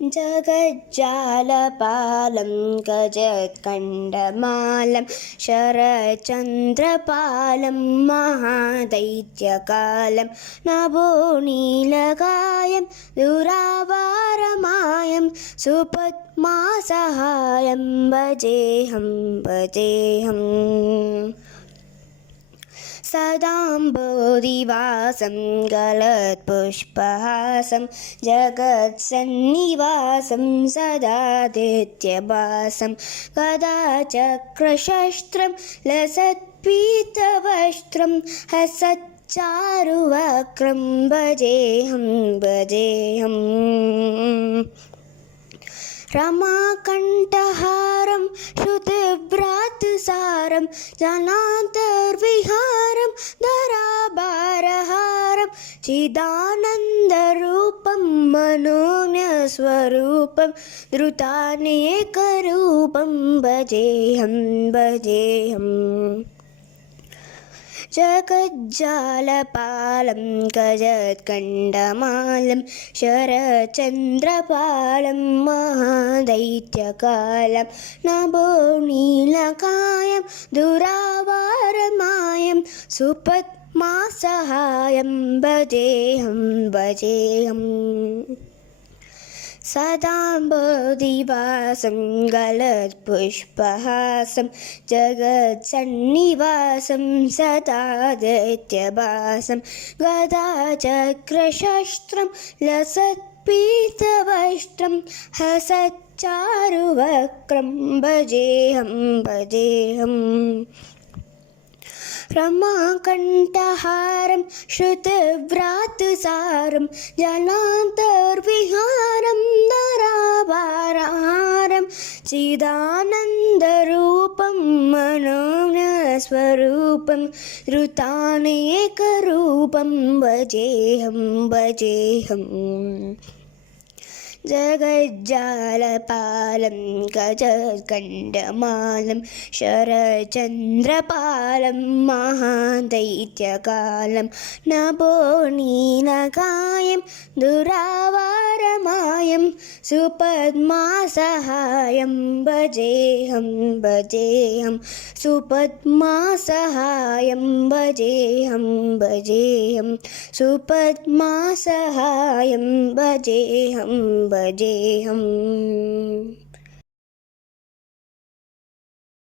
जगज्जालपालं गजत्कण्डमालं शरचन्द्रपालं महादैत्यकालं नभोनीलकायं दुरावारमायं सुपद्मासहायं भजेऽहं सदाम्बोधिवासं गलत्पुष्पहासं जगत्सन्निवासं सदादित्यभासं गदाचक्रशस्त्रं लसत्पीतवस्त्रं हसच्चारुवक्त्रं भजेऽहं रमाकण्ठहारं श्रुतिभ्रातसारं जनान्तर्विहारं धराभारहारं चिदानन्दरूपं मनोज्ञस्वरूपं धृतानेकरूपं भजेऽहं जगज्जालपालं गजत्कण्डमालं शरचन्द्रपालं महादैत्यकालं नभोनीलकायं दुरावारमायं सुपद्मासहायं भजेऽहं सदाम्बोधिवासं गलत्पुष्पहासं जगत्सन्निवासं सदादित्यभासं गदाचक्रशस्त्रं लसत्पीतवस्त्रं हसच्चारुवक्त्रं भजेऽहं रमाकण्ठहारं श्रुतिभ्रातसारं जलान्तर्विहारं धराभारहारं चिदानन्दरूपं मनोज्ञस्वरूपं धृतानेकरूपं भजेऽहं जगज्जालपालं गजत्कण्डमालं शरचन्द्रपालं महादैत्यकालं नभोनीलकायं दुरावारमायं सुपद्मासहायं भजेऽहं सुपद्मासहायं भजेऽहं सुपद्मासहायं भजेऽहं